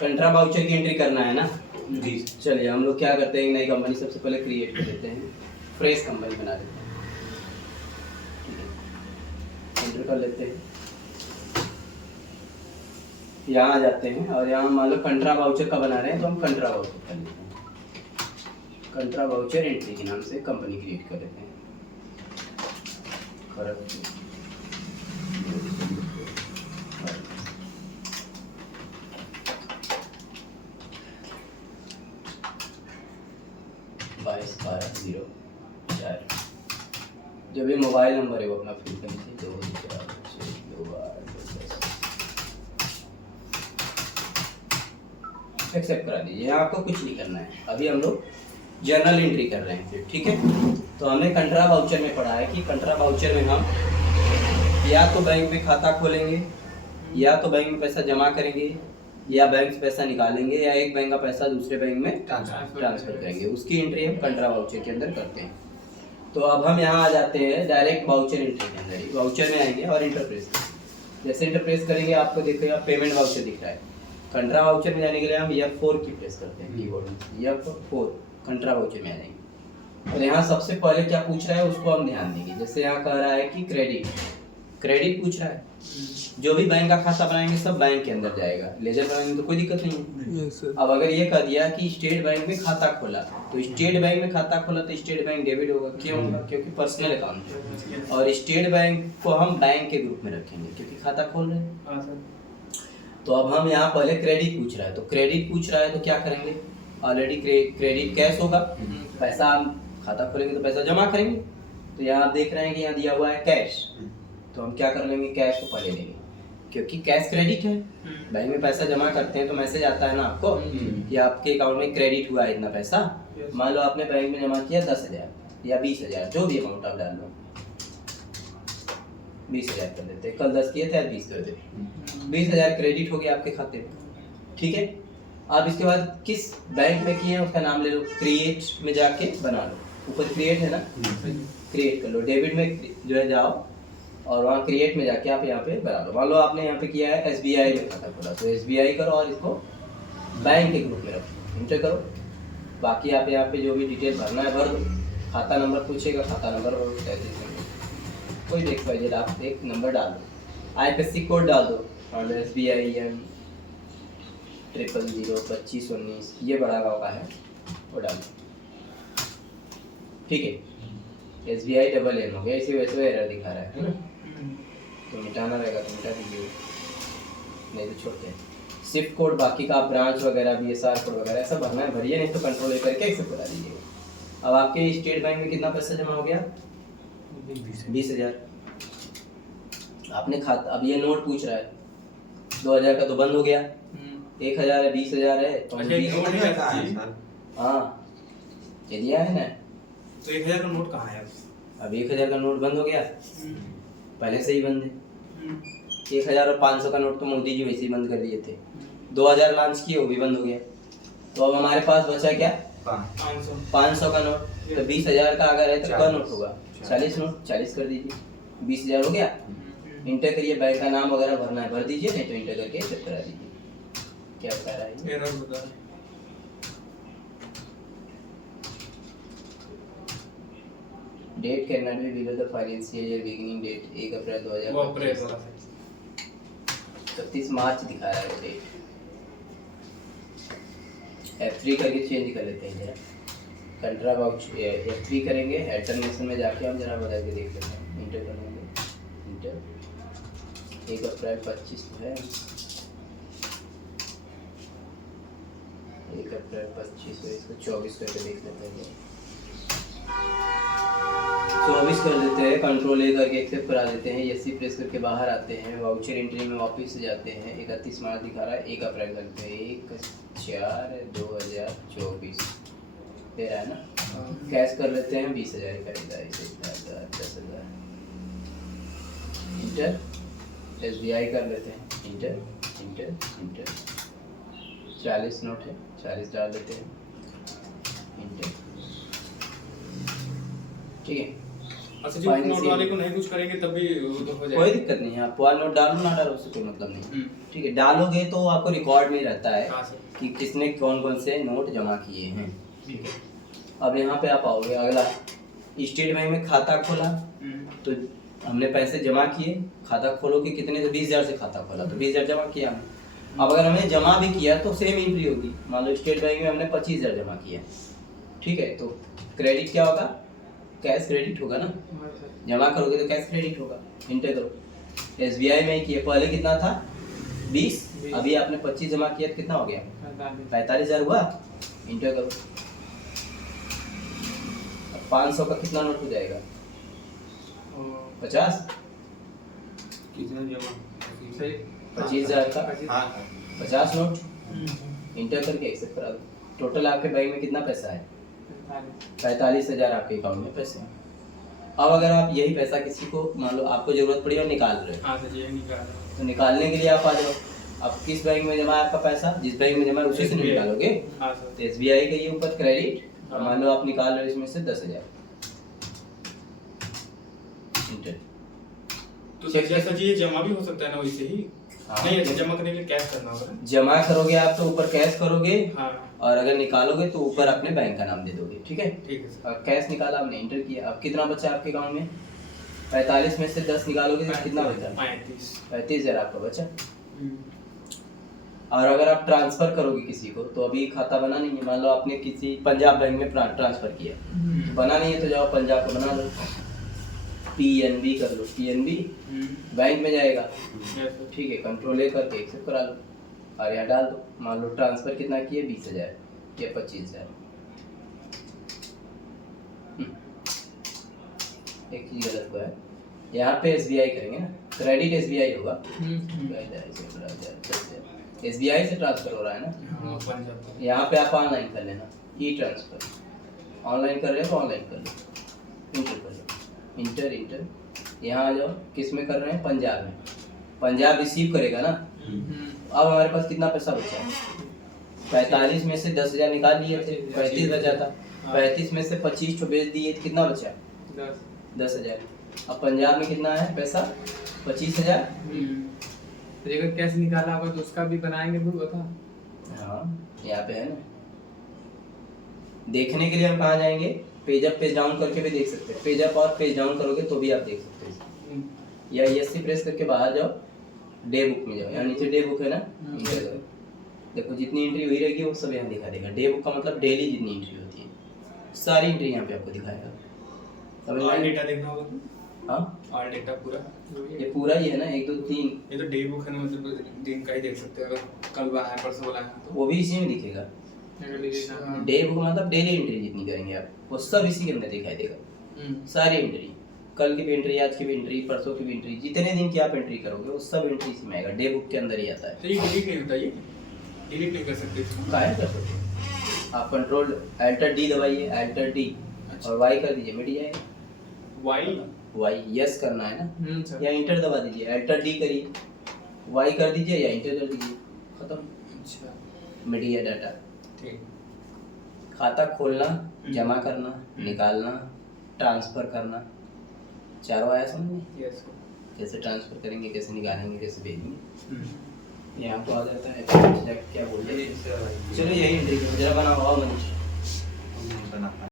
कंट्रा voucher की entry करना है ना। जी। चलिए हम लोग क्या करते हैं, नई कंपनी सबसे पहले क्रिएट कर देते हैं, फ्रेश कंपनी बना देते हैं। एंटर कर लेते हैं, यहाँ आ जाते हैं और यहाँ मान लो कंट्रा वाउचर का बना रहे हैं तो हम कंट्रा वाउचर कर लेते हैं। कंट्रा वाउचर एंट्री के नाम से कंपनी क्रिएट कर लेते हैं। बाईस 12 04 जो भी मोबाइल नंबर है वो अपना फिल कर लीजिए, 2 4 6 2 8 10। एक्सेप्ट करा दीजिए, आपको कुछ नहीं करना है। अभी हम लोग जर्नल एंट्री कर रहे हैं फिर, ठीक है। तो हमने कंट्रा वाउचर में पढ़ा है कि कंट्रा वाउचर में हम या तो बैंक में खाता खोलेंगे, या तो बैंक में पैसा जमा करेंगे, या बैंक से पैसा निकालेंगे, या एक बैंक का पैसा दूसरे बैंक में ट्रांसफर करेंगे। उसकी एंट्री हम कंट्रा वाउचर के अंदर करते हैं। तो अब हम यहाँ आ जाते हैं डायरेक्ट वाउचर एंट्री के अंदर ही। वाउचर में आएंगे और इंटरप्रेस करेंगे। जैसे इंटरप्रेस करेंगे आपको देखिएगा पेमेंट वाउचर दिख रहा है। कंट्रा वाउचर में जाने के लिए हम F4 की प्रेस करते हैं कीबोर्ड में, F4 कंट्रा वाउचर में आ जाएंगे। और यहाँ सबसे पहले क्या पूछ रहा है उसको हम ध्यान देंगे। जैसे यहाँ कह रहा है कि क्रेडिट पूछ रहा है, जो भी बैंक का खाता बनाएंगे सब बैंक के अंदर जाएगा। लेजर बनाएंगे तो कोई दिक्कत नहीं है। अब अगर ये कह दिया कि स्टेट बैंक में खाता खोला, तो स्टेट बैंक में खाता खोला तो स्टेट बैंक डेबिट होगा। क्यों होगा? क्योंकि पर्सनल अकाउंट है, और स्टेट बैंक को हम बैंक के ग्रुप में रखेंगे क्योंकि खाता खोल रहे हैं। तो अब हम यहाँ पहले क्रेडिट पूछ रहा है, तो क्रेडिट पूछ रहा है तो क्या करेंगे, ऑलरेडी क्रेडिट कैश होगा, पैसा हम खाता खोलेंगे तो पैसा जमा करेंगे। तो यहाँ आप देख रहे हैं कि यहाँ दिया हुआ है कैश, तो हम क्या कर लेंगे, कैश को पहले लेंगे क्योंकि कैश क्रेडिट है। बैंक में पैसा जमा करते हैं तो मैसेज आता है ना आपको कि आपके अकाउंट में क्रेडिट हुआ है इतना पैसा। मान लो आपने बैंक में जमा किया 10,000 या 20,000, जो भी अमाउंट आप डाल लो, 20,000 कर देते हैं। कल 10 किए थे, आज 20 कर देते, 20,000 क्रेडिट हो गया आपके खाते में, ठीक है। आप इसके बाद किस बैंक में किए हैं उसका नाम ले लो, क्रिएट में जाके बना लो, ऊपर क्रिएट है ना, क्रिएट कर लो। डेबिट में जो है जाओ और वहाँ क्रिएट में जाके आप यहाँ पे बना लो। मान लो आपने यहाँ पे किया है SBI में खाता खोला, तो SBI करो और इसको बैंक के ग्रुप में रखो, इंटर करो। बाकी आप यहाँ पे जो भी डिटेल भरना है भर दो। खाता नंबर पूछेगा, खाता नंबर भरो, कोई भी XYZ आप एक नंबर डाल दो, IFSC कोड डाल दो, और SBIN 0002519 ये बड़ा गाँव का है वो डाल दो, ठीक है। SBI NN हो गया, इसी वजह से एरर दिखा रहा है ना। तो मिटाना रहेगा तो मिटा दीजिए, नहीं तो छोड़ते हैं। शिफ्ट कोड बाकी का ब्रांच वगैरह BSR कोड वगैरह सब भरना है भरिए, नहीं तो कंट्रोल ए करके एक्सेप्ट करा दीजिए। अब आपके स्टेट बैंक में कितना पैसा जमा हो गया, 20,000। आपने खाता, अब ये नोट पूछ रहा है 2,000 का तो बंद हो गया, 1,000 है, 20,000 है तो हाँ ये दिया है ना। तो 1,000 का नोट कहाँ है? अब 1,000 का नोट बंद हो गया, पहले से ही बंद है। 1,000 और 500 का नोट तो मोदी जी वैसे ही बंद कर दिए थे। 2,000 लॉन्च किए वो भी बंद हो गया। तो अब हमारे पास बचा क्या, 500 का नोट। तो 20,000 का अगर है तो क्या नोट होगा, 40 नोट, 40 कर दीजिए, 20,000 हो गया। इंटर करिए, बैंक का नाम वगैरह भरना है भर दीजिए, नहीं तो इंटर करके चेक करा दीजिए। क्या बता रहा है, एरर बता रहा है। Date cannot be below the financial year beginning date 1 April 2025। 31 मार्च दिखा रहा है डेट। F3 करके चेंज कर लेते हैं जरा, कंट्रा वाउचर F3 करेंगे, अल्टरनेशन में जाके हम जरा बदल के देख लेते हैं। इंटर करेंगे, इंटर 1 अप्रैल 25 तो है, 1 अप्रैल 25 है, इसको 24 करके देख लेते हैं। 24 कर देते हैं, कंट्रोल ए करके एक्सेप्ट करा देते हैं, SC प्रेस करके बाहर आते हैं, वाउचर एंट्री में वापस से जाते हैं। 31 मार्च दिखा रहा है, 1 अप्रैल करते हैं, 1/4/2024 दे रहा है ना। कैश कर लेते हैं, 20,000 करेगा, इसे 10,000 इंटर। SBI कर लेते हैं, इंटर इंटर इंटर 40 नोट है, 40 डाल देते हैं, इंटर, ठीक है। अच्छा जी, नोट वाले को नहीं कुछ करेंगे तब भी वो तो हो कोई जाएगा। दिक्कत नहीं है, आप वाल नोट डालो ना डालो उससे कोई मतलब नहीं। हम्म। ठीक है, डालोगे तो आपको रिकॉर्ड में रहता है हाँ सर। कि किसने कौन कौन से नोट जमा किए हैं। ठीक है। अब यहाँ पे आप आओगे, अगला स्टेट बैंक में खाता खोला तो हमने पैसे जमा किए, खाता खोलोगे कितने से 20,000 से खाता खोला तो 20,000 जमा किया हमने। अब अगर हमने जमा भी किया तो सेम एंट्री होगी। मान लो स्टेट बैंक में हमने 25,000 जमा किया, ठीक है, तो क्रेडिट क्या होगा, कैश क्रेडिट होगा ना, जमा करोगे तो कैश क्रेडिट होगा। इंटर करो। एसबीआई में ही किया, पहले कितना था 20, अभी आपने 25 जमा किया तो कितना हो गया 45,000 हुआ। इंटर करो। अब 500 का कितना नोट हो जाएगा 50, कितना जमा? 25,000 का हाँ 50 नोट। इंटर करके एक्सेप्ट करा दो। टोटल आपके बैंक में कितना पैसा है 45,000 आपके अकाउंट में पैसे हैं। अब अगर आप यही पैसा किसी को मान लो आपको जरूरत पड़ी और निकाल रहे हो हाँ सर, ये निकाल तो निकालने के लिए आप आ जाओ। अब किस बैंक में जमा है आपका पैसा, जिस बैंक में जमा है उसी से SBI। निकालोगे। हाँ सर। तो एसबीआई के ये ऊपर क्रेडिट, और हाँ। मान लो आप निकाल रहे हो इसमें से 10,000। इंटर। तो सर जैसा जी ये जमा भी हो सकता है ना वैसे ही? हाँ। नहीं, ऐसे जमा करने के लिए कैश करना होगा ना? जमा करोगे आप तो ऊपर कैश करोगे, हाँ और अगर निकालोगे तो ऊपर अपने बैंक का नाम दे दोगे। ठीक है, ठीक है सर। और कैश निकाला आपने, इंटर किया। अब कितना बचा आपके अकाउंट में 45 में से 10 निकालोगे तो कितना बचा 35। 35,000 आपका बचा। और अगर आप ट्रांसफर करोगे किसी को तो अभी खाता बना नहीं है। मान लो आपने किसी पंजाब बैंक में ट्रांसफर किया, बना नहीं है तो जाओ पंजाब को बना लो, पीएनबी कर लो। पीएनबी बैंक में जाएगा, ठीक है, कंट्रोल ए करके एक्सेप्ट करा लो और यहाँ डाल दो। मान लो ट्रांसफर कितना किए 20,000 या 25,000। एक चीज गलत हुआ है, यहाँ पे एसबीआई करेंगे ना, क्रेडिट एसबीआई होगा। एसबीआई से ट्रांसफर हो रहा है ना, हाँ पंजाब। यहाँ पे आप ऑनलाइन कर लेना, ई ट्रांसफर। ऑनलाइन कर रहे हो तो ऑनलाइन कर लो, इंटर कर लो। इंटर इंटर यहाँ आ जाओ, किस में कर रहे हैं पंजाब में। पंजाब रिसीव करेगा ना। अब हमारे पास कितना पैसा बचा है 45 में से 10,000 निकाल लिए थे, 35 बचा था। 35 में से 25 तो बेच दिए, कितना बचा 10,000। अब पंजाब में कितना है पैसा 25,000। तो अगर कैश निकाला होगा तो उसका भी बनाएंगे वो बता। हाँ यहाँ पे है ना, देखने के लिए हम कहाँ जाएंगे, पेज अप पेज डाउन करके भी देख सकते हैं। पेज अप और पेज डाउन करोगे तो भी आप देख सकते हैं। या ESC प्रेस करके बाहर जाओ, डे बुक में जाओ, यहाँ नीचे डे बुक है ना, इंटर करो। देखो जितनी एंट्री हुई रहेगी वो सब यहाँ दिखा देगा। डे बुक का मतलब डेली जितनी एंट्री होती है सारी एंट्री यहाँ पे आपको दिखाएगा। ऑल डेटा देखना होगा तो? हाँ ऑल डेटा पूरा? ये पूरा ही है ना, 1 2 3, ये तो डे बुक है ना, मतलब दिन का ही देख सकते हैं। अगर कल बनाया है परसों बनाया है तो वो भी इसी में दिखेगा। डे बुक मतलब डेली एंट्री जितनी करेंगे आप वो सब इसी के अंदर दिखाई देगा। सारी एंट्री, कल की भी एंट्री, आज की भी एंट्री, परसों की भी एंट्री, जितने दिन की आप एंट्री करोगे वो सब एंट्री इसी में आएगा। डे बुक के अंदर ही आता है। तो ये डिलीट नहीं होता, ये डिलीट नहीं कर सकते इसको? काहे कर सकते हैं आप, कंट्रोल अल्टर डी दबाइए, अल्टर डी और वाई कर दीजिए, मिट जाएगा। वाई यस करना है ना, या इंटर दबा दीजिए, अल्टर डी करिए, वाई कर दीजिए या इंटर कर दीजिए, खत्म। अच्छा मीडिया डाटा, ठीक। खाता खोलना, जमा करना, निकालना, ट्रांसफर करना, चारों आया समझ में। यस। कैसे ट्रांसफर करेंगे, कैसे निकालेंगे, कैसे भेजेंगे, यहाँ तो आ जाता है। क्या बोलते हैं, चलो यही एंट्री करो, जरा बनाओ, आओ मनीष।